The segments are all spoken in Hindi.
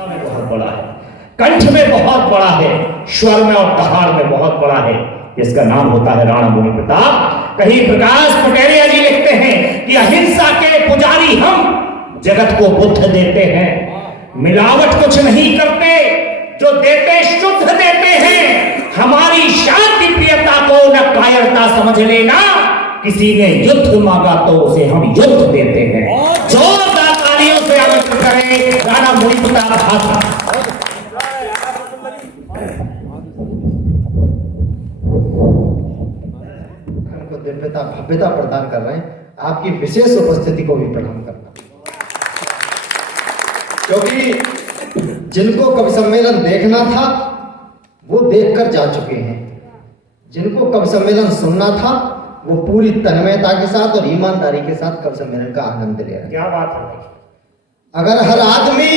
में बहुत बड़ा है, कंठ में बहुत बड़ा है, स्वर में और दहाड़ में बहुत बड़ा है। इसका नाम होता है राणा मुनि प्रताप। कहीं प्रकाश पटेरिया जी लिखते हैं कि अहिंसा के पुजारी हम, जगत को बुद्ध देते हैं, मिलावट कुछ नहीं करते, जो देते शुद्ध देते हैं। हमारी शांति प्रियता को न कायरता समझ लेना, किसी ने युद्ध मांगा तो उसे हम युद्ध देते हैं। जोरदार तालियों से आमंत्रित करें राणा मुनि प्रताप हाथी। दिव्यता भव्यता प्रदान कर रहे हैं, आपकी विशेष उपस्थिति को भी प्रणाम करना, क्योंकि जिनको कवि सम्मेलन देखना था वो देखकर जा चुके हैं, जिनको कवि सम्मेलन सुनना था वो पूरी तन्मयता के साथ और ईमानदारी के साथ कवि सम्मेलन का आनंद ले रहे हैं। क्या बात है। अगर हर आदमी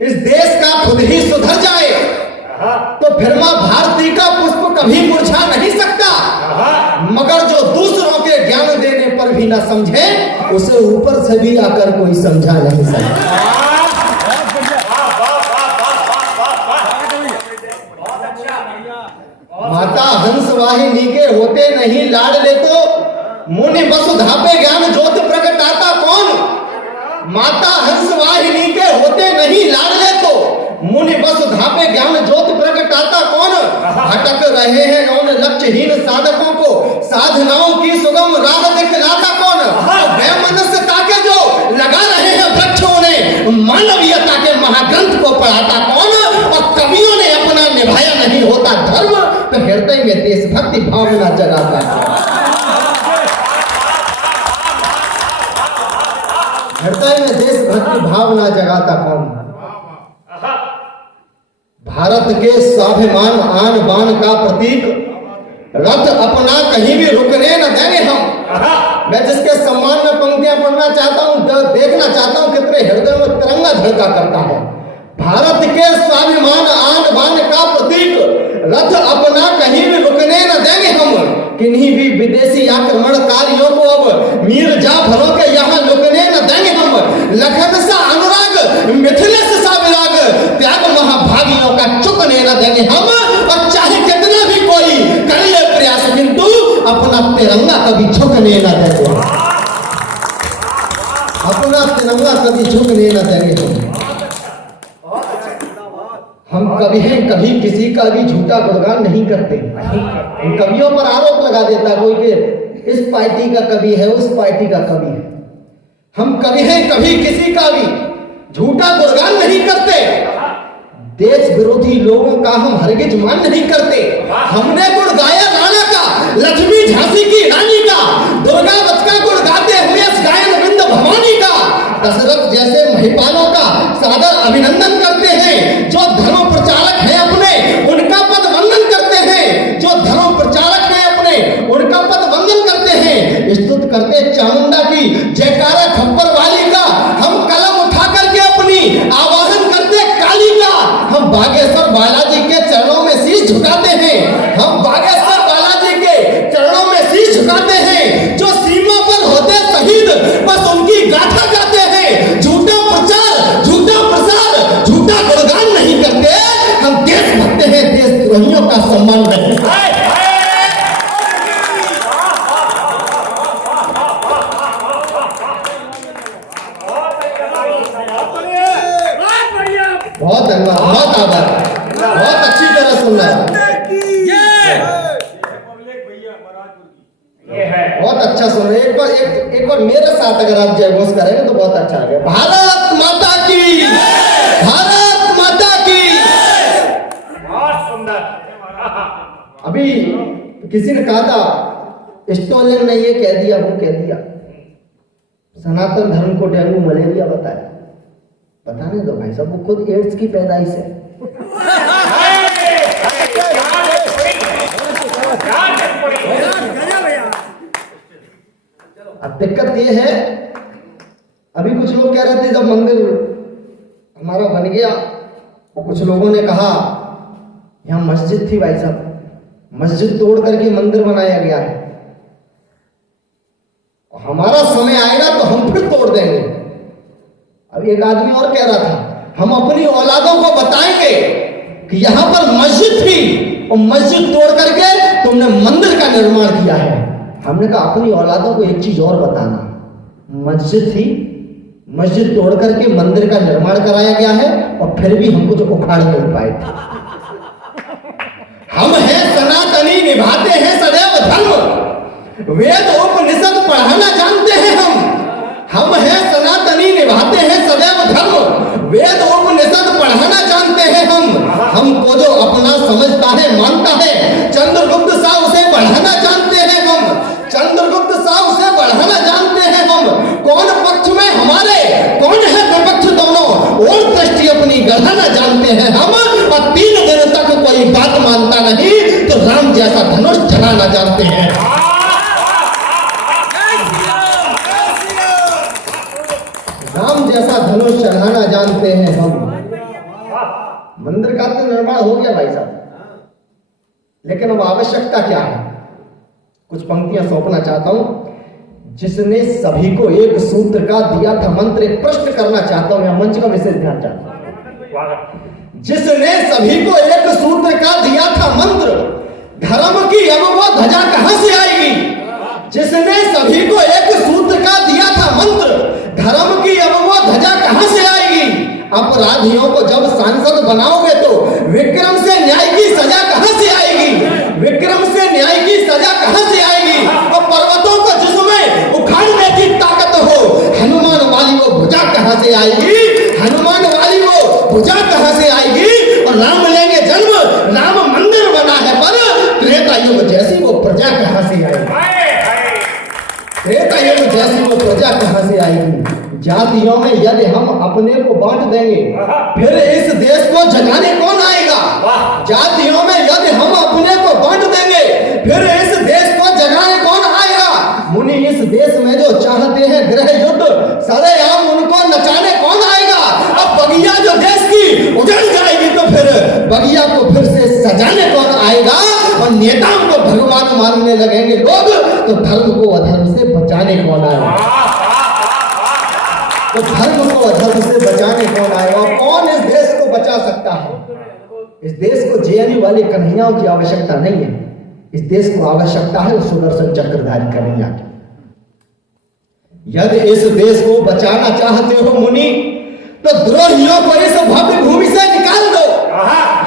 इस देश का खुद ही सुधर जाए तो फिर मां भारती का पुष्प कभी मुरझा नहीं सकता, मगर जो दूसरों के ज्ञान देने पर भी ना समझे उसे ऊपर से भी आकर कोई समझा नहीं सकता। माता हंस वाहिनी के होते नहीं लाड ले तो मुनि वसुधा पे ज्ञान ज्योत प्रगटाता कौन। माता हंस वाहिनी के होते नहीं लाड ले तो मुनि वसुधा पे ज्ञान ज्योत प्रगटाता कौन। भटक रहे हैं उन लक्ष्यहीन साधकों को साधनाओं की सुगम राह दिखलाता कौन। वैमनस्यता के जो लगा रहे हैं वृक्षों ने मानवीयता के महाग्रंथ को पढ़ाता कौन। और कवियों ने अपना निभाया नहीं होता धर्म तो हृदय में देशभक्ति भावना जगाता है। हृदय में देशभक्ति भावना जगाता कौन। भारत के स्वाभिमान आन बान का प्रतीक रथ अपना कहीं भी रुकने न देंगे हम। मैं जिसके सम्मान में पंक्तियां पढ़ना चाहता हूं, देखना चाहता हूं कितने हृदय में तिरंगा धड़का करता है। भारत के स्वाभिमान आन बान का प्रतीक रथ अपना कहीं भी रुकने न देंगे हम। किन्हीं भी विदेशी आक्रमणकारियों को अब मीर जाफरों के यहाँ लुकने न देंगे हम। लखन सा अनुराग मिथिलेश सा विराग त्याग महाभागियों का चुकने न देंगे हम। और चाहे कितना भी कोई कर ले प्रयास किंतु अपना तिरंगा कभी झुकने न देंगे। अपना तिरंगा कभी झुकने न देंगे हम। कभी हैं कभी किसी का भी झूठा गुणगान नहीं करते। कवियों पर आरोप लगा देता कोई कि इस पार्टी का कवि है उस पार्टी का कवि है। हम कभी हैं कभी किसी का भी झूठा गुणगान नहीं करते। देश विरोधी लोगों का हम हरगिज मान नहीं करते। हमने गुण गाया राणा का, लक्ष्मी झांसी की रानी का, दुर्गा वत्स का गुण गाते हुए गायन बिंद भवानी का, दशरथ जैसे महिपालों का सादर अभिनंदन करते हैं। जो धर्म प्रचारक हैं अपने उनका पद वंदन करते हैं। जो धर्म प्रचारक हैं अपने उनका पद वंदन करते हैं। स्तुति करते चामुंडा की, जयकारा खप्पर वाली का। हम कलम उठा करके अपनी आवाहन करते काली का। हम बागेश्वर बालाजी के चरणों में शीश झुकाते हैं। हम बागेश्वर बालाजी के चरणों में शीश झुकाते हैं। जो सीमा पर होते शहीद बस उनकी गाथा गाते हैं। झूठा प्रचार, झूठा प्रसार, झूठा गुणगान नहीं करते। हम देशभक्त हैं, देशद्रोहियों का सम्मान करते हैं। बहुत धन्यवाद, बहुत आभार, बहुत अच्छी तरह सुन रहा है। बहुत अच्छा सुन रहे। एक बार मेरे साथ अगर आप जय घोष करेंगे तो बहुत अच्छा लगेगा। भारत माता की, भारत माता की। बहुत सुंदर। अभी किसी ने कहा था स्टोलिन ने ये कह दिया वो कह दिया, सनातन धर्म को डेंगू मलेरिया बताया। बताने दो भाई साहब, वो खुद एड्स की पैदाइश है। अब दिक्कत ये है, अभी कुछ लोग कह रहे थे जब मंदिर हमारा बन गया, कुछ लोगों ने कहा यहाँ मस्जिद थी भाई साहब, मस्जिद तोड़ करके मंदिर बनाया गया है, हमारा समय आएगा तो हम फिर तोड़ देंगे। अब एक आदमी और कह रहा था हम अपनी औलादों को बताएंगे कि यहां पर मस्जिद थी और मस्जिद तोड़ करके तुमने मंदिर का निर्माण किया है। हमने कहा अपनी औलादों को एक चीज और बताना, मस्जिद थी, मस्जिद तोड़ करके मंदिर का निर्माण कराया गया है और फिर भी हमको जो उखाड़ नहीं पाए थे। हम हैं सनातनी, निभाते हैं सदैव धर्म, वेद उपनिषद पढ़ाना जानते हैं हम हैं सनातनी, निभाते हैं सदैव धर्म, वेद उपनिषद पढ़ाना जानते हैं हमको जो अपना समझता है मानता है, चंद्रगुप्त सा उसे बढ़ाना जानते हैं हम, चंद्रगुप्त सा उसे बढ़ाना जानते हैं हम, कौन पक्ष में हमारे कौन है विपक्ष दोनों और दृष्टि अपनी गढ़ाना जानते हैं हम, और 3 दिन तक कोई बात मानता नहीं तो राम जैसा धनुष चलाना जानते हैं। राम जैसा धनुष चढ़ाना जानते हैं हम। मंदिर का तो निर्माण हो गया भाई साहब, लेकिन अब आवश्यकता क्या है? कुछ पंक्तियां सौंपना चाहता हूं। जिसने सभी को एक सूत्र का दिया था मंत्र, एक प्रश्न करना चाहता हूं, यहां मंच का विशेष ध्यान चाहता हूं। जिसने सभी को एक सूत्र का दिया था मंत्र, धर्म की अब वो ध्वजा कहां से आएगी? जिसने सभी को एक सूत्र का दिया था मंत्र, धर्म की अब वो ध्वजा कहां से आएगी? अपराधियों को जब सांसद बनाओगे तो विक्रम से न्याय की सजा कहां से आएगी? विक्रम से न्याय की सजा कहां से आएगी? और पर्वतों को जिसमें उखाड़ने की ताकत हो, हनुमान वाली वो भुजा कहां से आएगी? हनुमान वाली वो भुजा कहां से आएगी? और राम लेंगे जन्म, राम मंदिर बना है, पर त्रेता युग जैसी वो प्रजा कहां से आएगी? त्रेता युग जैसी वो प्रजा कहां से आएगी? जातियों में यदि हम अपने को बांट देंगे फिर इस देश को जगाने कौन आएगा? जातियों में यदि हम अपने को बांट देंगे फिर इस देश को जगाने कौन आएगा? मुनि इस देश में जो चाहते हैं गृह युद्ध, सरेआम उनको नचाने कौन आएगा? अब बगिया जो देश की उजड़ जाएगी तो फिर बगिया को फिर से सजाने कौन आएगा? और नेताओं को भगवान मानने लगेंगे लोग तो धर्म को अधर्म से बचाने कौन आएगा? तो धर्म को अधर्म से बचाने कौन आएगा? और कौन इस देश को बचा सकता है? इस देश को जेएनयू वाले कन्हैयाओं की आवश्यकता नहीं है, इस देश को आवश्यकता है सुदर्शन चक्रधारी कन्हैया की। यदि इस देश को बचाना चाहते हो मुनि तो द्रोहियों को इस भव्य भूमि से निकाल दो।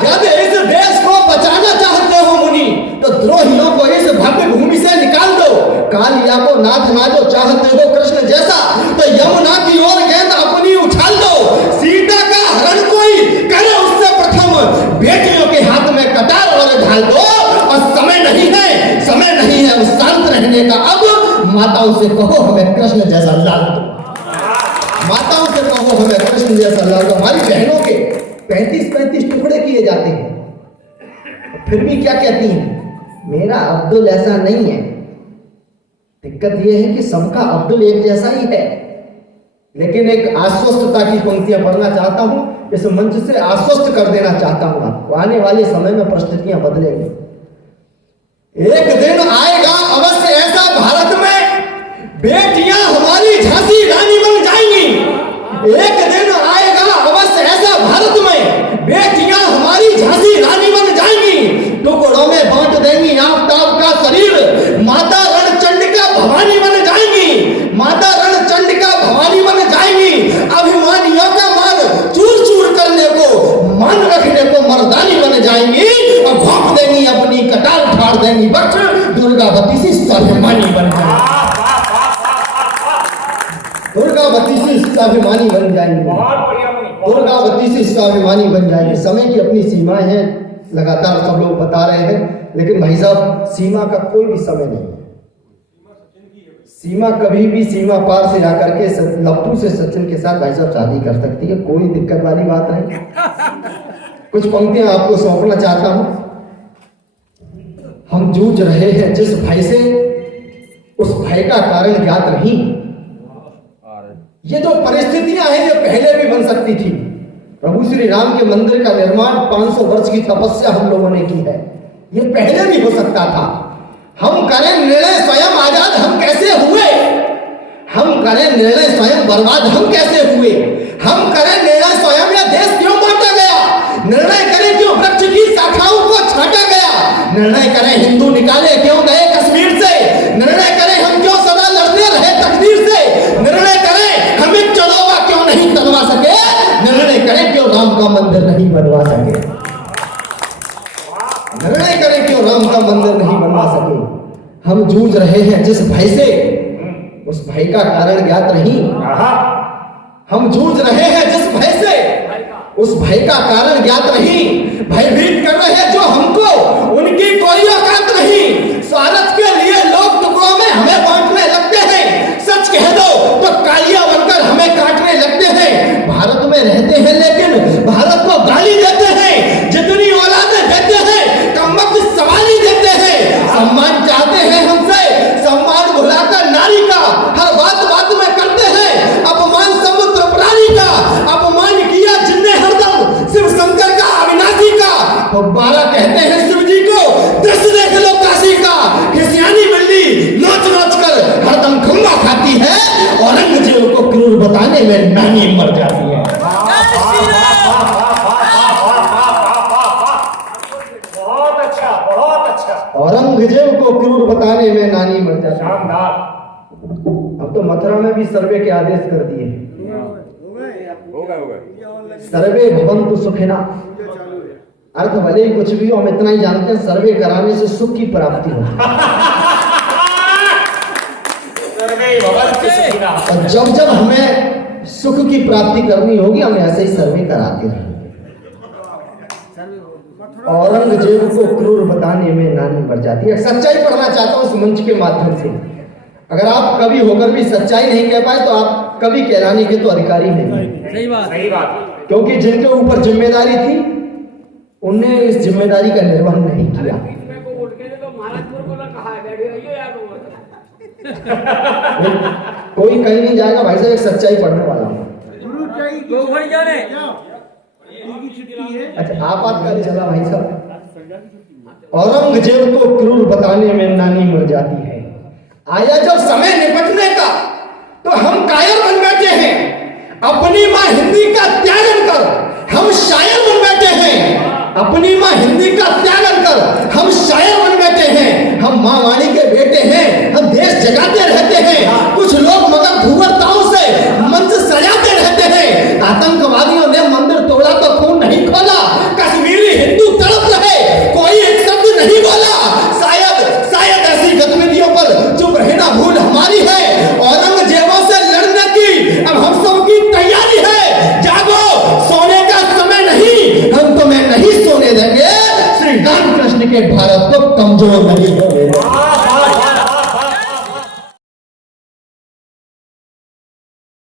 यदि इस देश को बचाना चाहते हो मुनि तो द्रोहियों को इस भव्य भूमि से निकाल दो। कालिया को नाथना जो चाहते हो कृष्ण जैसा तो यमुना की ओर गेंद अपनी उछाल दो। सीता का हरण कोई करे उससे प्रथम बेटियों के हाथ में कटार और ढाल दो। और समय नहीं है उस शांत रहने का। अब माताओं से कहो हमें कृष्ण जैसा लाल दो, माताओं से कहो हमें कृष्ण जैसा लाल दो। हमारी बहनों के 35-35 टुकड़े किए जाते हैं, फिर भी क्या कहती हैं? मेरा अब्दुल ऐसा नहीं है। दिक्कत यह है कि सबका अब्दुल एक जैसा ही है। लेकिन एक आश्वस्तता की पंक्तियां पढ़ना चाहता हूं, इस मंच से आश्वस्त कर देना चाहता हूं आपको। आने वाले समय में परिस्थितियां बदलेंगी। एक दिन आएगा अवश्य ऐसा भारत में बेटियां हमारी झांसी रानी बन जाएंगी। एक दिन आएगा अवश्य ऐसा भारत में बेटियां हमारी झांसी रानी बन जाएंगी। टुकड़ों में बांट देंगी आफताब का शरीर, माता रणचंडिका भवानी बन जाएंगी। माता रणचंडिका भवानी बन जाएंगी। अभिमानियों का मान चूर चूर करने को, मान रखने को मर्दानी बन जाएंगी। और भोंक देंगी अपनी कटार उठाड़ देंगी, बट दुर्गावती सी स्वाभिमानी बन जाएंगी। दुर्गावती से स्वाभिमानी बन जाएंगे। दुर्गावती से स्वाभिमानी बन जाएंगे। समय की अपनी सीमाएं हैं, लगातार सब लोग बता रहे हैं, लेकिन भाई साहब सीमा का कोई भी समय नहीं है। सीमा कभी भी सीमा पार से आकर के लप्पू से सचिन के साथ भाई साहब शादी कर सकती है, कोई दिक्कत वाली बात नहीं। कुछ पंक्तियां आपको सौंपना चाहता हूं। हम जूझ रहे हैं जिस भय से, उस भय का कारण ज्ञात नहीं। ये जो परिस्थितियां हैं ये पहले भी बन सकती थी। प्रभु श्री राम के मंदिर का निर्माण 500 वर्ष की तपस्या हम लोगों ने की है, ये पहले भी हो सकता था। हम करें निर्णय स्वयं आजाद हम कैसे हुए? हम करें निर्णय स्वयं बर्बाद हम कैसे हुए? हम करें निर्णय स्वयं या देश करें क्यों राम का मंदिर नहीं बनवा सके, निर्णय करें क्यों राम का मंदिर नहीं बनवा सके। हम जूझ रहे हैं जिस भय से, उस भय का कारण ज्ञात नहीं। हम जूझ रहे हैं जिस भय से, उस भय का कारण ज्ञात नहीं। भयभीत कर रहे हैं जो हमको, उनकी कोई औकात नहीं। स्वार्थ के लिए लोग टुकड़ों में हमें बांटने लगते हैं। सच कह दो तो कालिया बनकर हमें काटने लगते हैं। भारत में रहते हैं लेकिन भारत को गाली देते हैं। जितनी औलादें देते हैं कमबख्त सवाली देते हैं। सम्मान चाहते हैं हमसे, सम्मान भुलाकर नारी का हर बात बात में करते हैं। अपमान समुद्र प्राणी का, अपमान किया जिनने हरदम शिव शंकर का, अविनाशी का। तो 12 कहते हैं शिव जी को, दृश्य देख लो काशी का। खिसियानी बिल्ली नोच नोच कर हरदम खंबा खाती है, औरंगजेब को क्रूर बताने में नानी मर जाती है। बहुत अच्छा, बहुत अच्छा, औरंगजेब को क्रूर बताने में नानी मर जाती है। शानदार। अब तो मथुरा में भी सर्वे के आदेश कर दिए। सर्वे भवन्तु सुखिना, अर्थ भले ही कुछ भी हो, हम इतना ही जानते हैं सर्वे कराने से सुख की प्राप्ति हो। और जब जब हमें सुख की प्राप्ति करनी होगी हम ऐसे ही सर्वे कराते रहेंगे। औरंगजेब को क्रूर बताने में नानी मर जाती है। सच्चाई पढ़ना चाहता हूं इस मंच के माध्यम से। अगर आप कवि होकर भी सच्चाई नहीं कह पाए तो आप कवि कहलाने के तो अधिकारी नहीं। सही बात, सही बात। क्योंकि जिनके ऊपर जिम्मेदारी थी उनने इस जिम्मेदारी का निर्वहन नहीं किया। कोई कहीं नहीं जाएगा भाई साहब, एक सच्चाई पढ़ने वाला हूँ। अच्छा आपातकाल चला भाई साहब। औरंगजेब को क्रूर बताने में नानी मर जाती है। आया जब समय निपटने का तो हम कायर बन बैठे हैं। अपनी माँ हिंदी का त्यागन कर हम शायर बन बैठे हैं। अपनी माँ हिंदी का त्यागन कर हम शायर बन बैठे हैं। हम माँ वाणी के बेटे हैं, हम देश जगाते रहते हैं। कुछ लोग मगर भूवरताओं से मंच सजाते रहते हैं। आतंकवादियों ने मंदिर तोड़ा तो खून नहीं खोला। कश्मीरी हिंदू तड़प रहे, कोई एक शब्द नहीं बोला। शायद ऐसी गतिविधियों पर चुप रहना भूल हमारी है। औरंगजेबों से लड़ने की अब हम सबकी तैयारी है। जागो, सोने का समय नहीं, हम तुम्हें नहीं सोने देंगे। श्री रामकृष्ण के भारत को कमजोर नहीं होने देंगे।